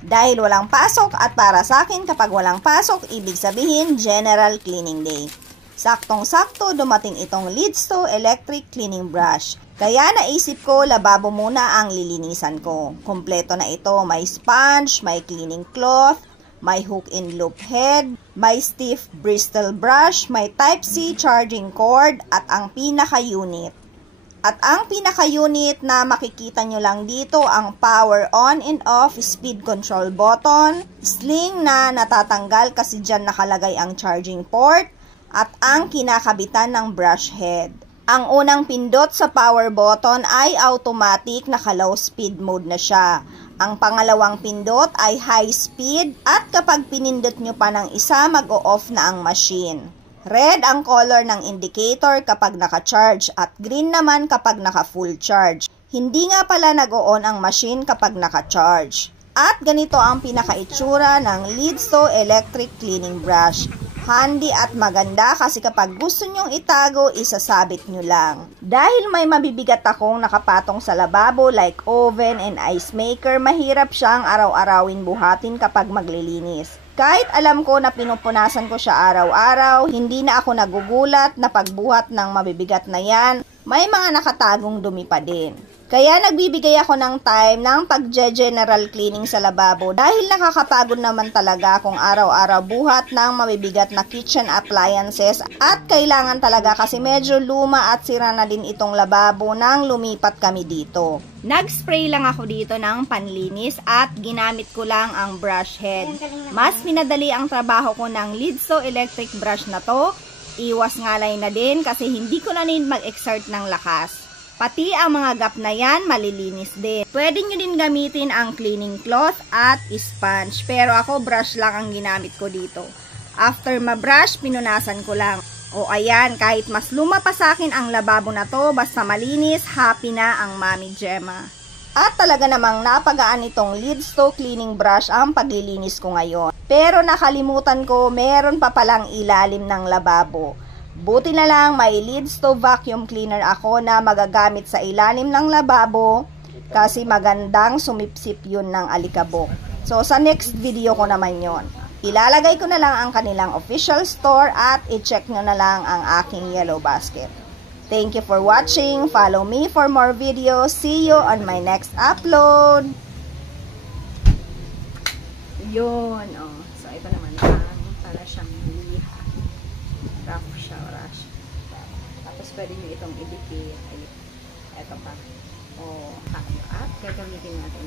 Dahil walang pasok at para sa akin kapag walang pasok, ibig sabihin general cleaning day. Saktong-sakto dumating itong Lidsto electric cleaning brush. Kaya naisip ko lababo muna ang lilinisan ko. Kompleto na ito, may sponge, may cleaning cloth, may hook and loop head, may stiff bristle brush, may Type-C charging cord at ang pinaka-unit. At ang pinaka-unit na makikita nyo lang dito ang power on and off speed control button, sling na natatanggal kasi dyan nakalagay ang charging port, at ang kinakabitan ng brush head. Ang unang pindot sa power button ay automatic, naka-low speed mode na siya. Ang pangalawang pindot ay high speed at kapag pinindot nyo pa ng isa, mag-o-off na ang machine. Red ang color ng indicator kapag naka-charge at green naman kapag naka-full charge. Hindi nga pala nag-o-on ang machine kapag naka-charge. At ganito ang pinaka-itsura ng Lidsto electric cleaning brush. Handy at maganda kasi kapag gusto nyong itago, isasabit nyo lang. Dahil may mabibigat akong nakapatong sa lababo like oven and ice maker, mahirap siyang araw-arawin buhatin kapag maglilinis. Kahit alam ko na pinupunasan ko siya araw-araw, hindi na ako nagugulat na pagbuhat ng mabibigat na yan, may mga nakatagong dumi pa din. Kaya nagbibigay ako ng time ng pag-general cleaning sa lababo dahil nakakapagod naman talaga kung araw-araw buhat ng mabibigat na kitchen appliances at kailangan talaga kasi medyo luma at sira na din itong lababo nang lumipat kami dito. Nag-spray lang ako dito ng panlinis at ginamit ko lang ang brush head. Mas minadali ang trabaho ko ng Lidsto electric brush na to. Iwas ngalay na din kasi hindi ko na din mag-exert ng lakas. Pati ang mga gap na yan, malilinis din. Pwede nyo din gamitin ang cleaning cloth at sponge. Pero ako, brush lang ang ginamit ko dito. After ma-brush, pinunasan ko lang. O ayan, kahit mas luma pa sa akin ang lababo na to, basta malinis, happy na ang Mami Gemma. At talaga namang napagaan itong Lidsto cleaning brush ang paglilinis ko ngayon. Pero nakalimutan ko, meron pa palang ilalim ng lababo. Buti na lang may Lidsto vacuum cleaner ako na magagamit sa ilalim ng lababo kasi magandang sumipsip yun ng alikabok. So sa next video ko naman yon. Ilalagay ko na lang ang kanilang official store at i-check nyo na lang ang aking yellow basket. Thank you for watching. Follow me for more videos. See you on my next upload. Yun. Oh. So ito naman para siyang liha. Rough siya, rush. Tapos pwede nyo itong idikit. Ito pa. O, at gagamitin natin.